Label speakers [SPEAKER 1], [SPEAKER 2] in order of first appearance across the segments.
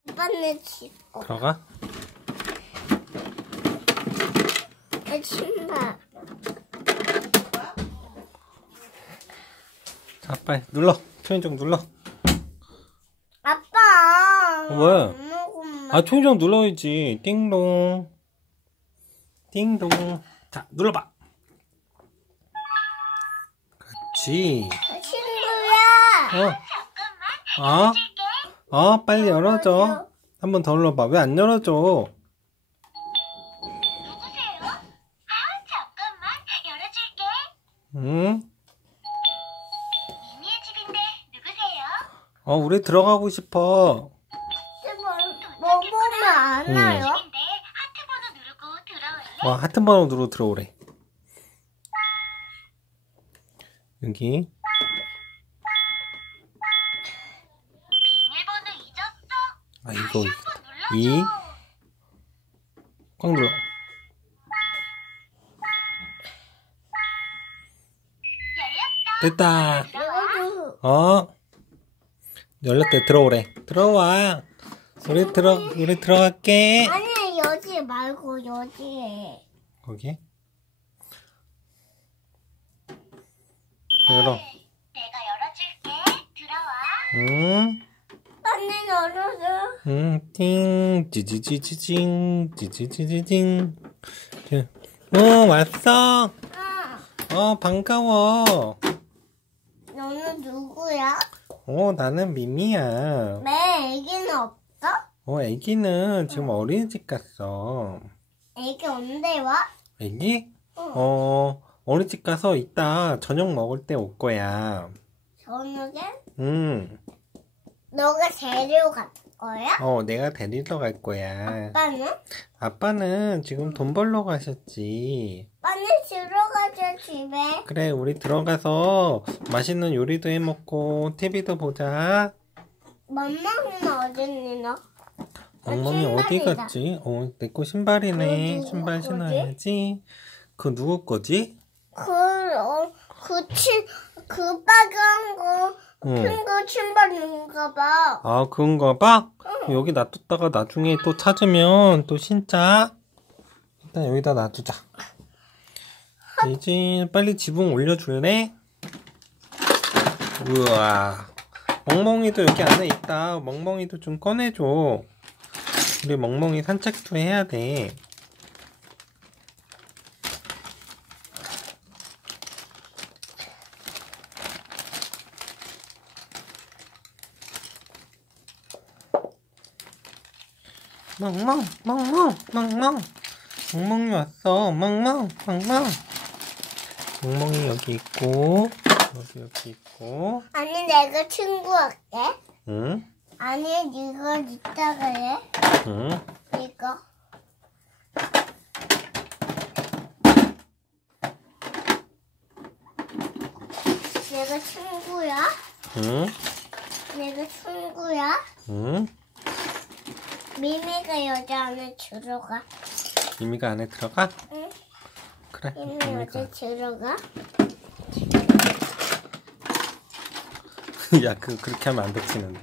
[SPEAKER 1] 아빠는 씻고.
[SPEAKER 2] 들어가.
[SPEAKER 1] 내 신발.
[SPEAKER 2] 자, 빨리 눌러. 초인종 눌러.
[SPEAKER 1] 아빠.
[SPEAKER 2] 왜?
[SPEAKER 1] 엄마구만.
[SPEAKER 2] 아, 초인종 눌러야지. 띵동. 띵동. 자, 눌러봐. 그렇지.
[SPEAKER 1] 친구야.
[SPEAKER 2] 빨리 열어줘. 한 번 더 눌러봐. 왜 안 열어줘?
[SPEAKER 3] 누구세요? 잠깐만 열어줄게.
[SPEAKER 2] 응?
[SPEAKER 3] 미미의 집인데 누구세요?
[SPEAKER 2] 우리 들어가고 싶어.
[SPEAKER 1] 뭐 보면 안 와요?
[SPEAKER 3] 집인데 하트 번호 누르고 들어올래?
[SPEAKER 2] 하트 번호 누르고 들어오래. 여기.
[SPEAKER 3] 비밀번호 잊었어?
[SPEAKER 2] 이거.
[SPEAKER 3] 다시 한번 눌러줘.
[SPEAKER 2] 2. 꽉 눌러.
[SPEAKER 3] 열렸다.
[SPEAKER 2] 됐다.
[SPEAKER 1] 이거도
[SPEAKER 2] 열렸대. 들어오래. 들어와. 우리 들어갈게.
[SPEAKER 1] 아니 여기 말고 여기에.
[SPEAKER 2] 거기. 열어.
[SPEAKER 3] 내가 열어줄게. 들어와.
[SPEAKER 2] 응.
[SPEAKER 1] 아니 열어줘.
[SPEAKER 2] 띵. 찌찌찌찌징. 찌찌찌찌징. 왔어. 반가워.
[SPEAKER 1] 너는 누구야?
[SPEAKER 2] 나는 미미야.
[SPEAKER 1] 왜 애기는 없어?
[SPEAKER 2] 애기는 지금 어린이집 갔어.
[SPEAKER 1] 애기 언제 와?
[SPEAKER 2] 애기?
[SPEAKER 1] 응.
[SPEAKER 2] 어린이집 가서 이따 저녁 먹을 때 올 거야.
[SPEAKER 1] 저녁에?
[SPEAKER 2] 너가
[SPEAKER 1] 데려갈 거야?
[SPEAKER 2] 내가 데리러 갈 거야.
[SPEAKER 1] 아빠는?
[SPEAKER 2] 아빠는 지금 돈 벌러 가셨지.
[SPEAKER 1] 아빠는 들어가자 집에.
[SPEAKER 2] 그래, 우리 들어가서 맛있는 요리도 해 먹고 TV도 보자.
[SPEAKER 1] 맘마는 어딨니 너?
[SPEAKER 2] 엉망이 어디
[SPEAKER 1] 신발이다.
[SPEAKER 2] 갔지? 내 거 신발이네.
[SPEAKER 1] 그거 누구
[SPEAKER 2] 신발
[SPEAKER 1] 거지?
[SPEAKER 2] 신어야지. 그거 누구 거지?
[SPEAKER 1] 그 빨간 거,
[SPEAKER 2] 응.
[SPEAKER 1] 큰 거 신발인가 봐.
[SPEAKER 2] 그건가 봐? 여기 놔뒀다가 나중에 또 찾으면 또 신자. 일단 여기다 놔두자. 이제 빨리 지붕 올려줄래? 우와. 멍멍이도 여기 안에 있다. 멍멍이도 좀 꺼내줘. 우리 멍멍이 산책도 해야 돼. 멍멍, 멍멍, 멍멍. 멍멍이 왔어. 멍멍, 멍멍. 멍멍이 여기 있고, 여기 있고.
[SPEAKER 1] 아니 내가 친구할게.
[SPEAKER 2] 응?
[SPEAKER 1] 아니 이거 이따가 해.
[SPEAKER 2] 응?
[SPEAKER 1] 이거. 내가 친구야?
[SPEAKER 2] 응?
[SPEAKER 1] 내가 친구야?
[SPEAKER 2] 응?
[SPEAKER 1] 미미가 여기 안에 들어가.
[SPEAKER 2] 미미가 안에 들어가?
[SPEAKER 1] 응.
[SPEAKER 2] 그래.
[SPEAKER 1] 미미
[SPEAKER 2] 미미가.
[SPEAKER 1] 여기 들어가.
[SPEAKER 2] 야, 그렇게 하면 안 다치는데.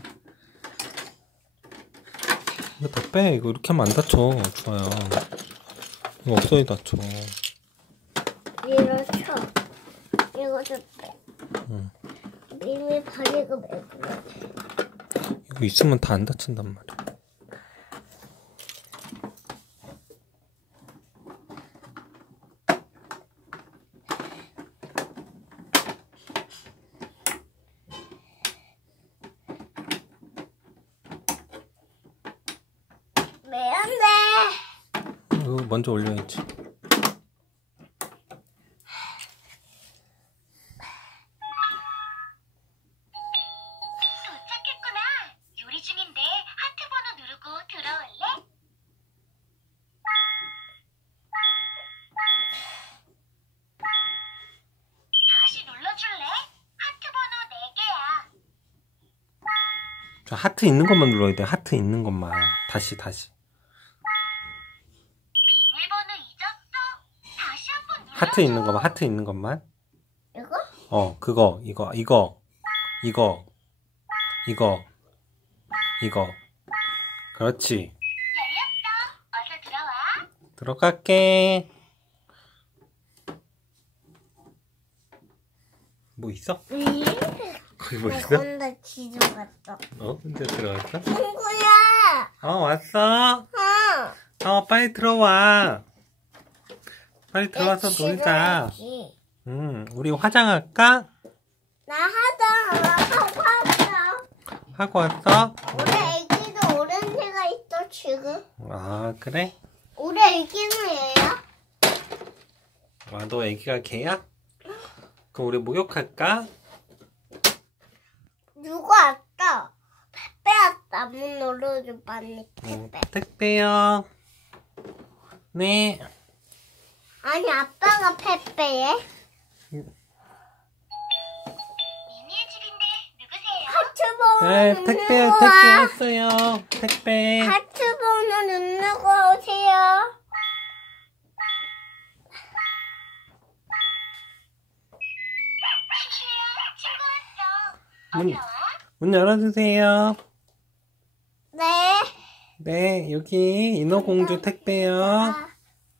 [SPEAKER 2] 이거 다 빼. 이거 이렇게 하면 안 다쳐. 좋아요. 이거 없어야 다쳐.
[SPEAKER 1] 이거 쳐. 이거도 빼.
[SPEAKER 2] 응.
[SPEAKER 1] 미미 발이가 왜 그래?
[SPEAKER 2] 이거 있으면 다 안 다친단 말이야.
[SPEAKER 1] 왜 안 돼?
[SPEAKER 2] 이거 먼저 올려야지.
[SPEAKER 3] 도착했구나. 요리 중인데 하트 번호 누르고 들어올래? 다시 눌러줄래? 하트 번호 4개야.
[SPEAKER 2] 저 하트 있는 것만 눌러야 돼. 하트 있는 것만. 다시.
[SPEAKER 3] 비밀번호 잊었어? 다시 한번 눌러줘.
[SPEAKER 2] 하트 있는 것만. 하트 있는 것만.
[SPEAKER 1] 이거?
[SPEAKER 2] 그거. 이거. 그렇지.
[SPEAKER 3] 열렸어. 어서 들어와.
[SPEAKER 2] 들어갈게. 뭐 있어? 거기 뭐 있어?
[SPEAKER 1] 혼자 지도 갔어.
[SPEAKER 2] 혼자 들어왔어?
[SPEAKER 1] 친구야.
[SPEAKER 2] 왔어? 빨리 들어와. 빨리 들어와서 놀자. 우리 화장할까?
[SPEAKER 1] 나 하고 왔어.
[SPEAKER 2] 하고 왔어?
[SPEAKER 1] 우리 애기도 오렌지가 있어 지금.
[SPEAKER 2] 아, 그래?
[SPEAKER 1] 우리 애기는 얘야?
[SPEAKER 2] 너 애기가 걔야? 그럼 우리 목욕할까?
[SPEAKER 1] 누구 왔어? 페페 왔다. 문 열어줘 빨리. 페페.
[SPEAKER 2] 택배요. 네.
[SPEAKER 1] 아니 아빠가 페페해?
[SPEAKER 3] 미미의 집인데 누구세요?
[SPEAKER 1] 하트 번호
[SPEAKER 2] 네, 택배 했어요. 택배.
[SPEAKER 1] 하트 번호 누르고 오세요.
[SPEAKER 3] 슈슈야, 친구 왔어.
[SPEAKER 2] 문,
[SPEAKER 3] 어서 와.
[SPEAKER 2] 문 열어주세요.
[SPEAKER 1] 네.
[SPEAKER 2] 네, 여기 인어공주 택배요.
[SPEAKER 1] 아,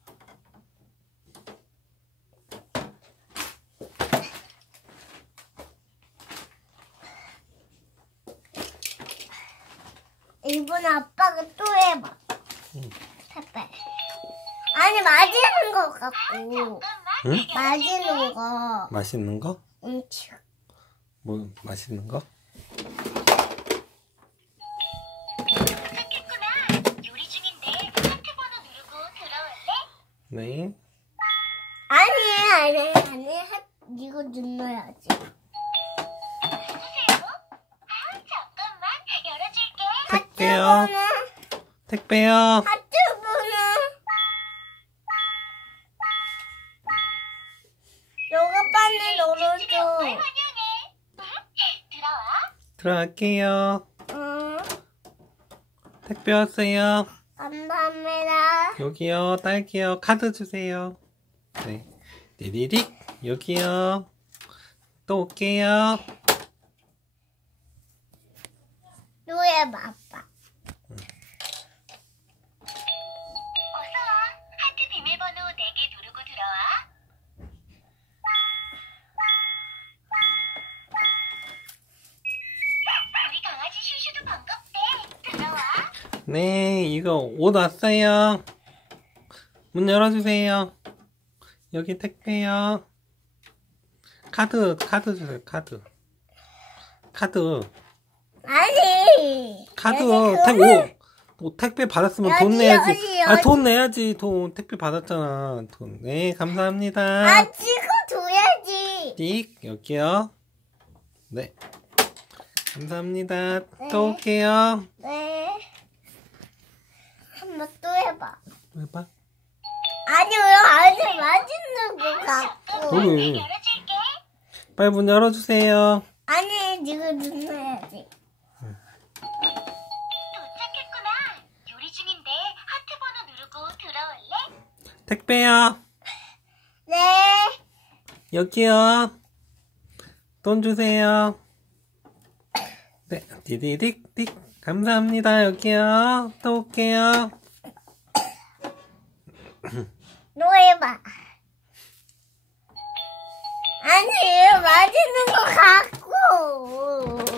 [SPEAKER 1] 이번에 아빠가 또 해봐. 페페. 아니 맞이는 것 같고.
[SPEAKER 3] 잠깐만.
[SPEAKER 2] 응?
[SPEAKER 1] 맞이는 거.
[SPEAKER 2] 맛있는 거?
[SPEAKER 1] 음치.
[SPEAKER 2] 뭐 맛있는 거?
[SPEAKER 3] 도착했구나. 요리 중인데 하트 번호 누르고 들어올래?
[SPEAKER 2] 네.
[SPEAKER 1] 아니. 이거 눌러야지.
[SPEAKER 3] 누구세요? 잠깐만. 열어줄게.
[SPEAKER 2] 택배요.
[SPEAKER 1] 하트 번호.
[SPEAKER 2] 택배요.
[SPEAKER 1] 하트 번호. 너가 빨리
[SPEAKER 3] 집에 온 걸
[SPEAKER 1] 눌러줘.
[SPEAKER 3] 환영해. 들어와.
[SPEAKER 2] 들어갈게요.
[SPEAKER 1] 응.
[SPEAKER 2] 택배 왔어요.
[SPEAKER 1] 감사합니다.
[SPEAKER 2] 여기요. 딸기요. 카드 주세요. 네. 디디릭. 여기요. 또 올게요.
[SPEAKER 1] 또 해봐 아빠.
[SPEAKER 3] 어서 와. 하트 비밀번호 4개 누르고 들어와. 우리 강아지 슈슈도 반갑대. 들어와.
[SPEAKER 2] 네, 이거 옷 왔어요. 문 열어주세요. 여기 택배요. 카드 주세요. 카드.
[SPEAKER 1] 아니.
[SPEAKER 2] 택배 받았으면
[SPEAKER 1] 여기,
[SPEAKER 2] 돈 내야지.
[SPEAKER 1] 여기.
[SPEAKER 2] 돈 내야지. 택배 받았잖아. 네, 감사합니다.
[SPEAKER 1] 아 찍어줘야지.
[SPEAKER 2] 띡, 여기요. 네. 감사합니다.
[SPEAKER 1] 네.
[SPEAKER 2] 또 올게요.
[SPEAKER 1] 네. 한번 또 해봐.
[SPEAKER 2] 해봐.
[SPEAKER 1] 아니 왜 아직 맛있는 거 같고.
[SPEAKER 2] 왜?
[SPEAKER 3] 열어줄게.
[SPEAKER 2] 빨리 문 열어주세요.
[SPEAKER 1] 아니 이거 눌러야지.
[SPEAKER 3] 도착했구나. 요리 중인데 하트 번호 누르고 들어올래?
[SPEAKER 2] 택배요.
[SPEAKER 1] 네.
[SPEAKER 2] 여기요. 돈 주세요. 네, 디디딕 띡. 감사합니다. 여기요. 또 올게요.
[SPEAKER 1] 또 해봐. 아니 맛있는 거 같고.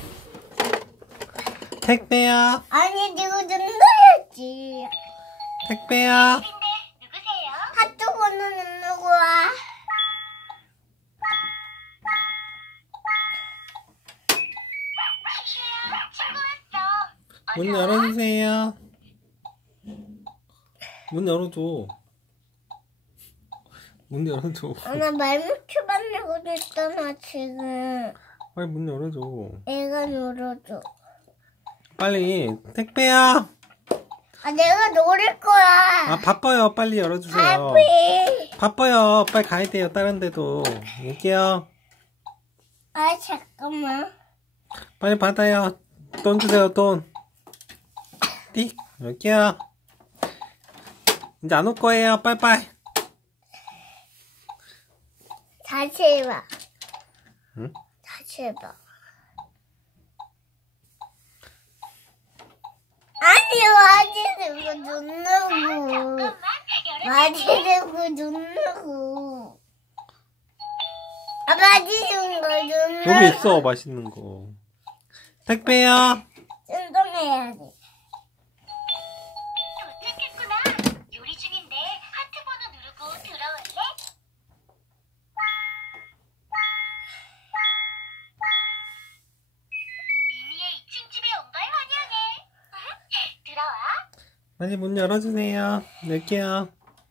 [SPEAKER 2] 택배요.
[SPEAKER 1] 아니 이거 눌러야지.
[SPEAKER 2] 택배요.
[SPEAKER 3] 근데 누구세요?
[SPEAKER 1] 하트 번호 누르고 와.
[SPEAKER 3] 슈슈야, 친구 왔어.
[SPEAKER 2] 문
[SPEAKER 3] 어서 와.
[SPEAKER 2] 열어주세요. 문 열어줘. 문 열어줘.
[SPEAKER 1] 나 말미큐 만들고 있잖아 지금.
[SPEAKER 2] 빨리 문 열어줘.
[SPEAKER 1] 애가 눌러줘.
[SPEAKER 2] 빨리. 택배요.
[SPEAKER 1] 아 내가 노릴 거야.
[SPEAKER 2] 바빠요. 빨리 열어주세요.
[SPEAKER 1] 아피.
[SPEAKER 2] 바빠요. 빨리 가야 돼요. 다른 데도. 여기요.
[SPEAKER 1] 아 잠깐만.
[SPEAKER 2] 빨리 받아요. 돈 주세요. 돈. 띡. 여기요. 이제 안 올 거예요. 빨리빨리.
[SPEAKER 1] 다시 해봐.
[SPEAKER 2] 응?
[SPEAKER 1] 다시 해봐. 아니 누르고
[SPEAKER 3] 잠깐만
[SPEAKER 1] 맞으려고 누르고 맞으신 거 누르고
[SPEAKER 2] 여기 있어, 맛있는 거. 택배야.
[SPEAKER 1] 운동해야지.
[SPEAKER 3] 도착했구나. 요리 중인데 하트 번호 누르고 들어올래? 미미의 2층 집에 온 걸 환영해. 들어와.
[SPEAKER 2] 빨리 문 열어주세요. 열게요.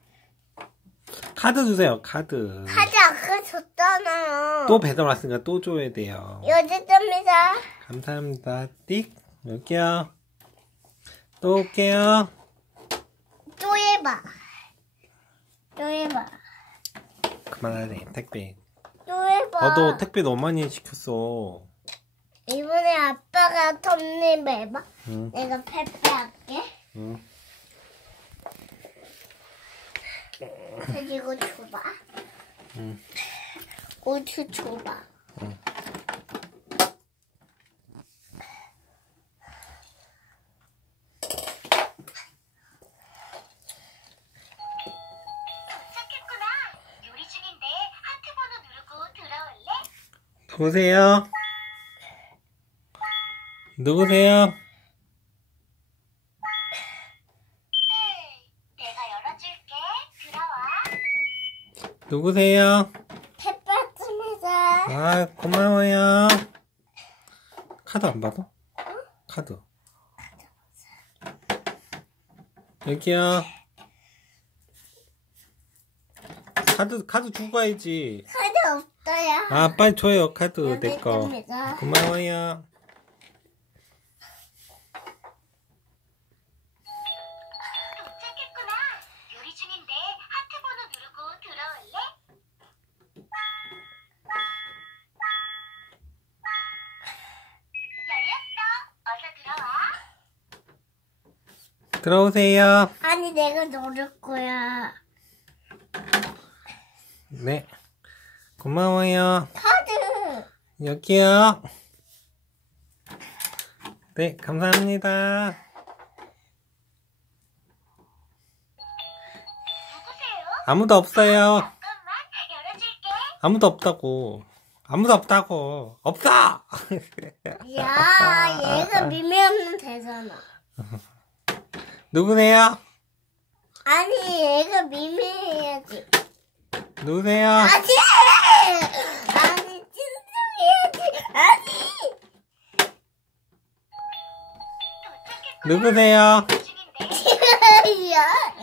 [SPEAKER 2] 카드 주세요, 카드.
[SPEAKER 1] 카드 아까 줬잖아요.
[SPEAKER 2] 또 배달 왔으니까 또 줘야 돼요.
[SPEAKER 1] 여덟점이다.
[SPEAKER 2] 감사합니다. 띡. 열게요. 또 올게요.
[SPEAKER 1] 또 해봐. 또 해봐.
[SPEAKER 2] 그만하래, 택배.
[SPEAKER 1] 또 해봐.
[SPEAKER 2] 너도 택배 너무 많이 시켰어.
[SPEAKER 1] 이번에 아빠가 톱니 해봐.
[SPEAKER 2] 응,
[SPEAKER 1] 내가 페페 할게.
[SPEAKER 2] 응.
[SPEAKER 1] 그리고 줘봐.
[SPEAKER 2] 응.
[SPEAKER 1] 고추 줘봐.
[SPEAKER 2] 응.
[SPEAKER 3] 도착했구나. 요리 중인데 하트 번호 누르고 들어올래?
[SPEAKER 2] 누구세요? 누구세요?
[SPEAKER 3] 내가 열어줄게. 들어와.
[SPEAKER 2] 누구세요?
[SPEAKER 1] 페페쯤이다.
[SPEAKER 2] 아, 고마워요. 카드 안 받아? 카드. 여기요. 카드 주고 가야지.
[SPEAKER 1] 카드 없어요.
[SPEAKER 2] 아, 빨리 줘요, 카드, 내 거.
[SPEAKER 1] 여덟점이다.
[SPEAKER 2] 고마워요.
[SPEAKER 3] 도착했구나. 요리 중인데 하트 번호 누르고 들어올래? 열렸어. 어서 들어와.
[SPEAKER 2] 들어오세요.
[SPEAKER 1] 아니 내가 넣을 거야.
[SPEAKER 2] 네. 고마워요.
[SPEAKER 1] 카드.
[SPEAKER 2] 여기요. 네, 감사합니다.
[SPEAKER 3] 누구세요?
[SPEAKER 2] 아무도 없어요.
[SPEAKER 3] 잠깐만 열어줄게.
[SPEAKER 2] 아무도 없다고. 아무도 없다고. 없어!
[SPEAKER 1] 야, 얘가 미미하면 되잖아.
[SPEAKER 2] 누구세요?
[SPEAKER 1] 아니, 얘가 미미해야지.
[SPEAKER 2] 누구세요?
[SPEAKER 1] 아니! 아니, 찐득해야지. 아니!
[SPEAKER 3] 도착했구나.
[SPEAKER 2] 누구세요?
[SPEAKER 3] 요리 중인데
[SPEAKER 1] 야,